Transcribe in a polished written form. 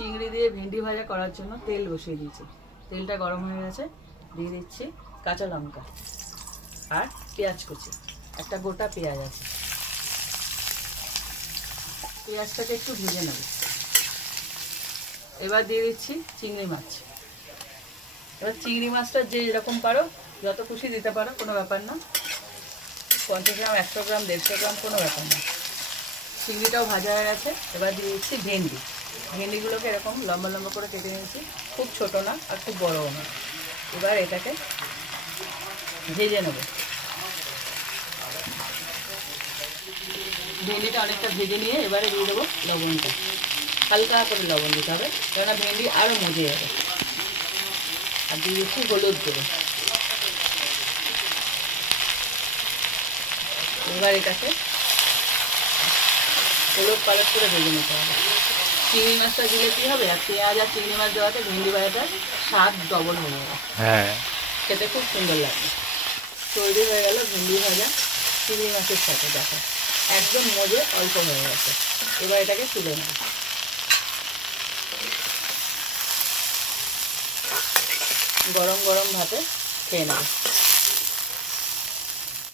চিংড়ি দিয়ে ভেন্ডি ভাজা করার জন্য তেল বসিয়ে দিয়েছি। তেলটা গরম হয়ে গেছে, দিয়ে দিচ্ছি কাঁচা লঙ্কা আর পেঁয়াজ কুচি। একটা গোটা পেঁয়াজ আছে, পেঁয়াজটাকে একটু ভেজে নেব। এবার দিয়ে দিচ্ছি চিংড়ি মাছ। এবার চিংড়ি মাছটা যে যেরকম পারো, যত খুশি দিতে পারো, কোনো ব্যাপার না। 50 গ্রাম, 100 গ্রাম, 150 গ্রাম, কোনো ব্যাপার না। চিংড়িটাও ভাজা হয়ে গেছে। এবার দিয়ে দিচ্ছি ভেন্ডি। ভেন্ডিগুলোকে এরকম লম্বা লম্বা করে কেটে নিয়েছি, খুব ছোট না আর খুব বড়ও না। এবার এটাকে ভেজে নেব। ভেন্ডিটা অনেকটা ভেজে নিয়ে এবারে দিয়ে দেবো লবণটা। হালকা করে লবণ দিতে হবে, কেননা ভেন্ডি আরও মজে যাবে। আর দিয়ে দিচ্ছি হলুদ গুঁড়ো। এবার এটাকে হলুদ পালট করে ভেজে নিতে হবে। চিংড়ি মাছটা দিলে কী হবে, আর পেঁয়াজ আর চিংড়ি মাছ দেওয়াতে ভেন্ডি ভাজাটার স্বাদ ডবল হয়ে যাবে। হ্যাঁ, খেতে খুব সুন্দর লাগবে। তৈরি হয়ে গেল ভেন্ডি ভাজা চিংড়ি মাছের সাথে। দেখো একদম মজে অল্প হয়ে গেছে। এবার এটাকে তুলে নেব। গরম গরম ভাতে খেয়ে নেব।